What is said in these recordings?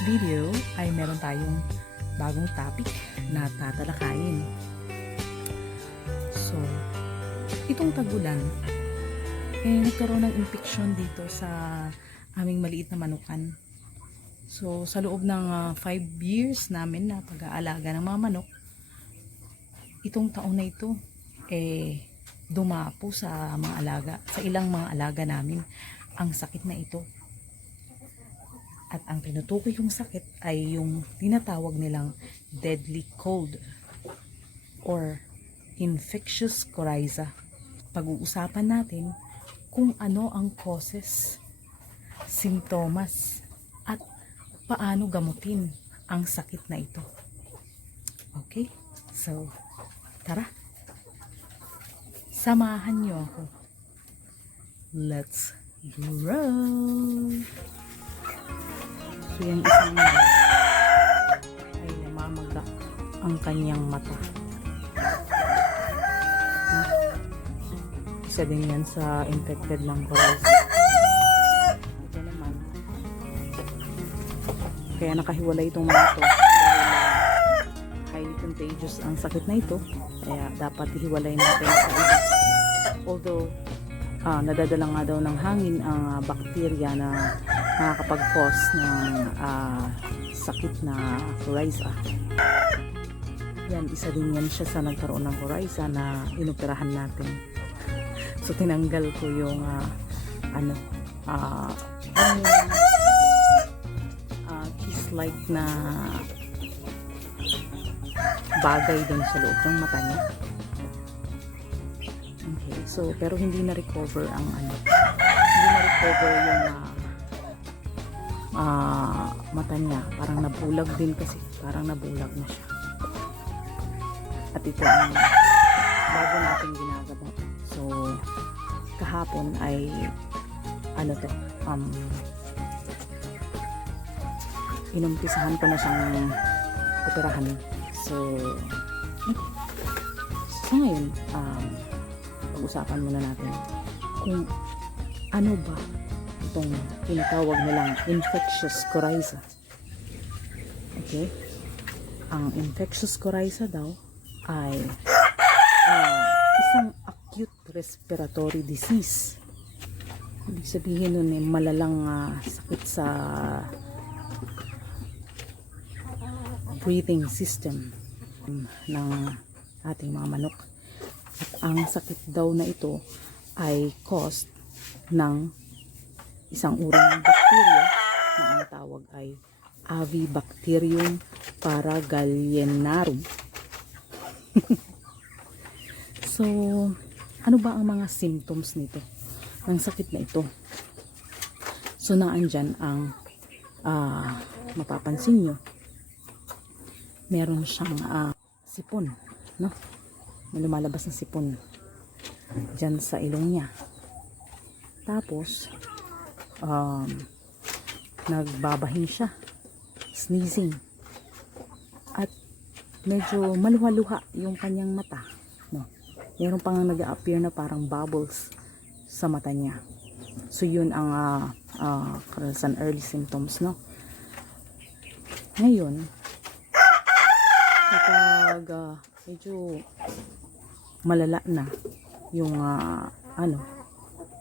this video ay meron tayong bagong topic na tatalakayin. So, itong tagulan, nagkaroon ng infection dito sa aming maliit na manukan. So, sa loob ng 5 years namin na pag-aalaga ng mga manok, itong taon na ito, dumapo sa mga alaga, sa ilang mga alaga namin, ang sakit na ito. At ang tinutukoy kong sakit ay yung tinatawag nilang deadly cold or infectious coryza. Pag-uusapan natin kung ano ang causes, simptomas, at paano gamutin ang sakit na ito. Okay? So, tara. Samahan niyo ako. Let's roll! So, yung isang ay namamagak ang kanyang mata. Isa din yan sa infected ng coryza. Ito naman. Kaya nakahiwalay itong mga ito. Dahil highly contagious ang sakit na ito. Kaya dapat ihiwalay natin sa iba. Although, nadadala nga daw ng hangin ang bakterya na nakakapag-cause ng sakit na coryza. Yan, isa din yan siya sa nagkaroon ng coryza na inoperahan natin. So, tinanggal ko yung kiss-like na bagay din sa loob ng mata niya. Okay, so, pero hindi na-recover ang hindi na-recover yung mata niya. Parang nabulag din kasi. Parang nabulag na siya. At ito ang bago natin ginagawa. So, kahapon ay inumpisahan ko na siyang operahan. So, sa ngayon, pag-usapan muna natin kung ano ba itong tinatawag nilang infectious coryza. Okay? Ang infectious coryza daw ay isang acute respiratory disease. Ibig sabihin nun malalang sakit sa breathing system ng ating mga manok. At ang sakit daw na ito ay caused ng isang uri ng bakterya na ang tawag ay Avibacterium paragalienarum. So, ano ba ang mga symptoms nito? Ng sakit na ito. So, naandyan ang mapapansin nyo. Meron siyang sipon, no? May lumalabas na sipon dyan sa ilong niya. Tapos, nagbabahin siya, sneezing, at medyo maluha-luha yung kanyang mata, no? Meron pang nag-a-appear na parang bubbles sa mata niya. So yun ang karanasan early symptoms, no? Ngayon, kapag medyo malala na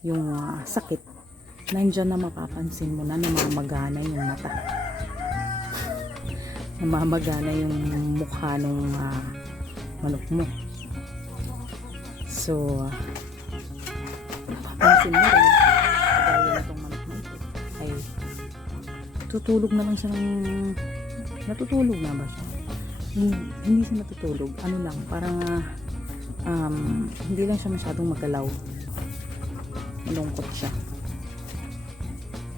yung sakit, nandyan na mapapansin mo na namamagana yung mata. Namamagana yung mukha ng manok mo. So, mapapansin mo rin, kagaya na itong manok na ito, ay tutulog na lang siya natutulog na ba siya? Hindi siya natutulog. Ano lang, parang hindi lang siya masyadong magalaw. Malungkot siya.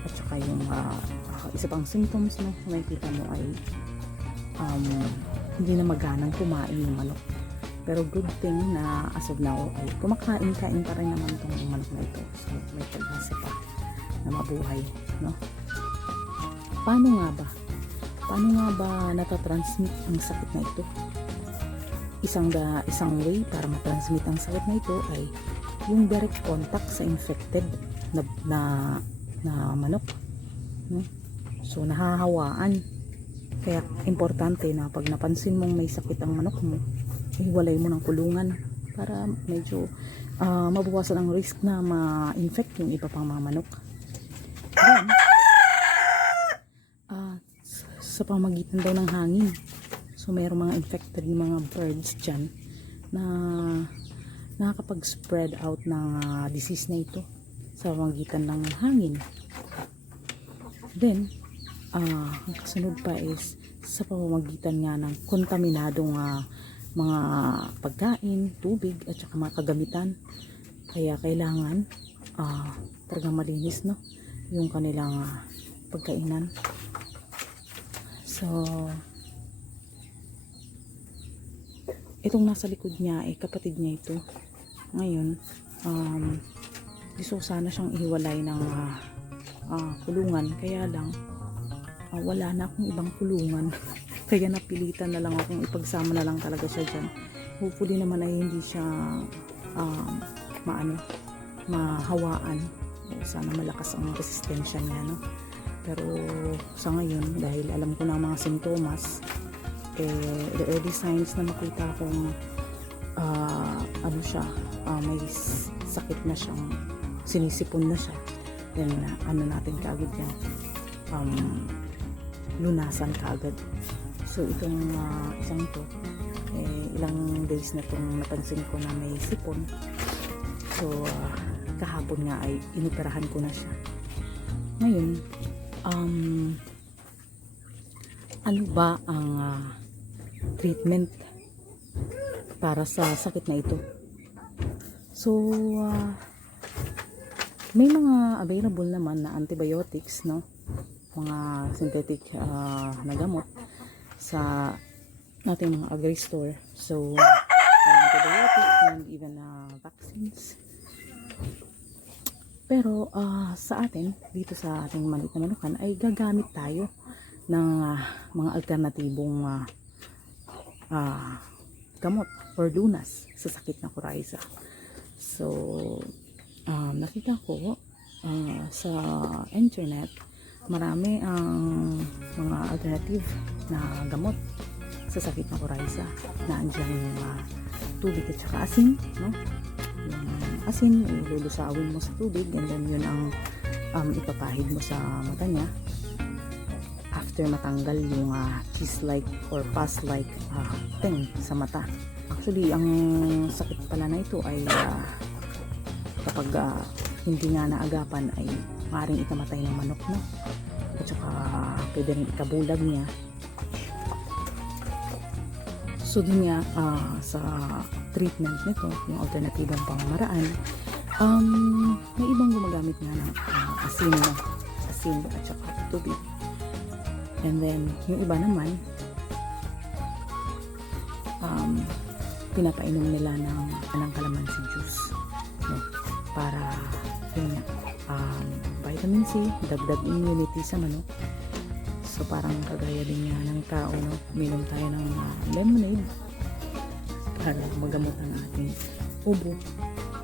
At saka yung isa pang symptoms na makikita mo ay hindi na maganang kumain yung manok. Pero good thing na as of now ay kumakain-kain pa rin naman itong manok na ito. So may pag-asa pa na mabuhay, no? Paano nga ba natatransmit ang sakit na ito? Isang way para matransmit ang sakit na ito ay yung direct contact sa infected na manok, no? So nahahawaan. Kaya importante na pag napansin mong may sakit ang manok mo, ihiwalay mo ng kulungan para medyo mabawasan ang risk na ma-infect yung iba pang mga manok. Then, sa pamagitan daw ng hangin. So mayroong mga infected ng mga birds dyan na nakakapag-spread out ng disease na ito sa pamagitan ng hangin. Then, ang kasunod pa is sa pamamagitan nga ng kontaminadong mga pagkain, tubig at saka mga kagamitan. Kaya kailangan talagang malinis, no, yung kanilang pagkainan. So itong nasa likod niya ay kapatid niya ito. Ngayon gusto sana siyang ihiwalay ng kulungan, kaya lang wala na akong ibang kulungan. Kaya napilitan na lang akong ipagsama na lang talaga siya dyan. Hopefully naman ay hindi siya mahawaan. Sana malakas ang resistensya niya, no? Pero sa ngayon, dahil alam ko na ang mga sintomas, the early signs na makita kong may sakit na siyang sinisipon na siya, then natin kaagad yan, lunasan kaagad. So itong isang to, ilang days na itong napansin ko na may sipon. So kahapon nga ay inoperahan ko na siya. Ngayon, ano ba ang treatment para sa sakit na ito? So may mga available naman na antibiotics, no? Mga synthetic na gamot sa nating mga agri-store. So antibiotics and even vaccines. Pero sa atin, dito sa ating maliit na manukan, ay gagamit tayo ng mga alternatibong gamot or lunas sa sakit na coryza. So nakita ko sa internet, marami ang mga alternative na gamot sa sakit na coryza. Naandyan yung tubig at saka asin, no? Yung asin, ilulusawin mo sa tubig, and then yun ang ipapahid mo sa mata niya after matanggal yung cheese-like or pus-like thing sa mata. Actually, ang sakit pala na ito ay kapag hindi nga naagapan ay maaaring ikamatay ng manok, no? At saka pwede rin ikabulag niya. So dun nga sa treatment nito, yung alternatibong pamamaraan, may ibang gumagamit nga ng asin at saka tubig. And then yung iba naman, pinapainom nila ng calamansi juice, no? Para yung vitamin C, dagdag immunity sa manok. So parang kagaya din nga ng tao, no? Uminom tayo ng lemonade para magamot ang ating ubo,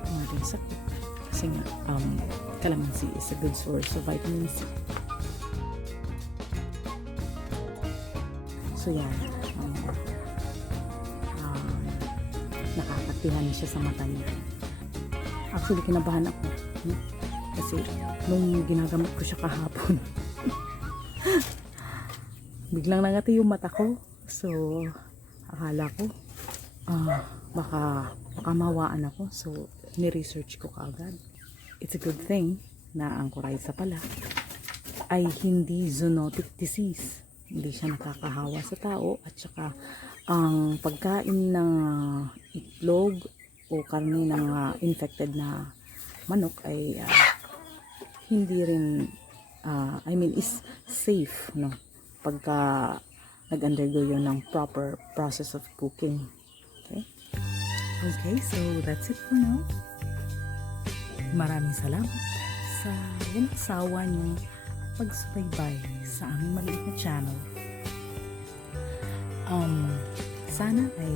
ang ating sakit. Kasi nga calamansi is a good source of vitamin C. So yan, nakakatihan siya sa mata niya. Actually, kinabahan ako, no? Kasi nung ginagamot ko siya kahapon, biglang nangati yung mata ko. So akala ko baka mawaan ako. So ni-research ko kaagad. It's a good thing na ang coryza pala ay hindi zoonotic disease. Hindi siya nakakahawa sa tao, at saka ang pagkain ng itlog o karne ng infected na manok ay hindi rin is safe, no? Pagka nag-undergo yun ng proper process of cooking. Okay, so that's it for now. Maraming salamat sa walang sawa niyong pagsubaybay sa aming maliit na channel. Sana ay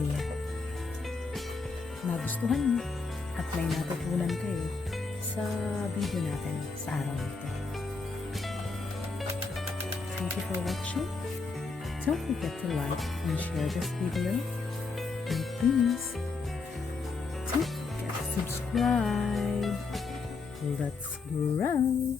nagustuhan niyo at may natutunan kayo sa video natin sa araw nito. Thank you for watching. Don't forget to like and share this video. And please, don't forget to subscribe. Let's grow.